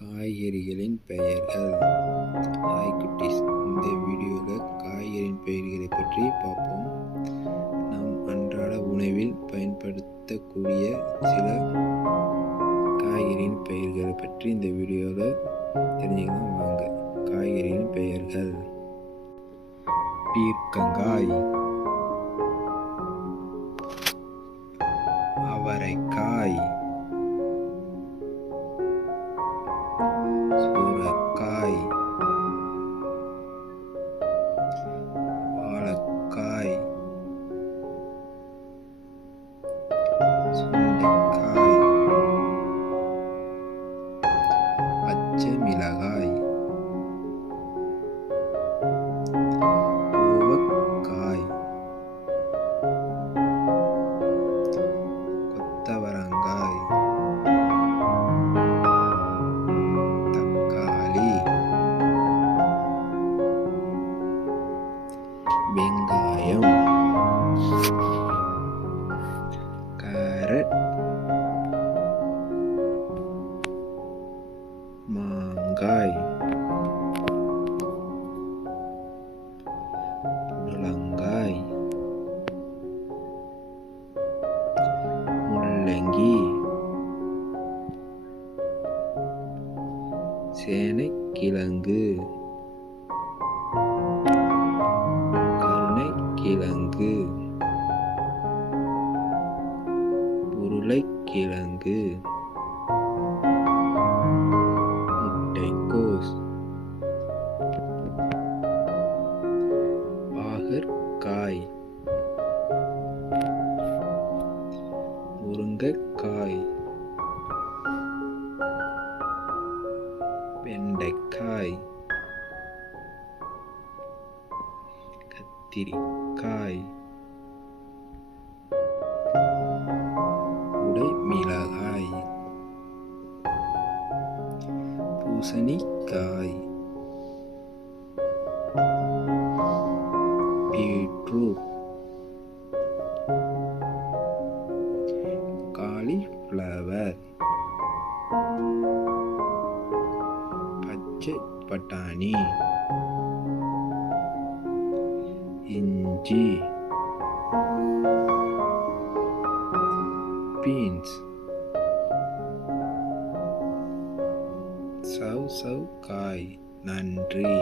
காய்கறிகளின் பெயர்கள். ஹாய் குட்டீஸ், இந்த வீடியோவில் காய்கறியின் பெயர்களை பற்றி பார்ப்போம். நாம் அன்றாட உணவில் பயன்படுத்தக்கூடிய சில காய்கறியின் பெயர்களை பற்றி இந்த வீடியோவில் தெரிஞ்சுக்கலாம் வாங்க. காய்கறியின் பெயர்கள்: பீர்க்கங்காய், அவரைக்காய், சுரைக்காய், வாழைக்காய், சுண்டைக்காய், பச்சை மிளகாய், கோவக்காய், கொத்தவரங்காய், தக்காளி, வெங்காயம், கேரட், மாங்காய், புடலங்காய், முள்ளங்கி, சேனைக்கிழங்கு, கருணைக்கிழங்கு, உருளைக்கிழங்கு, முட்டைக்கோஸ், பாகற்காய், முருங்கைக்காய், வெண்டைக்காய், கத்திரிக்காய், குடைமிளகாய், பூசணிக்காய், பீட்ரூட், காலிஃப்ளவர், பச்சை பட்டாணி, இஞ்சி, பீன்ஸ், சவ்சவ்காய். நன்றி.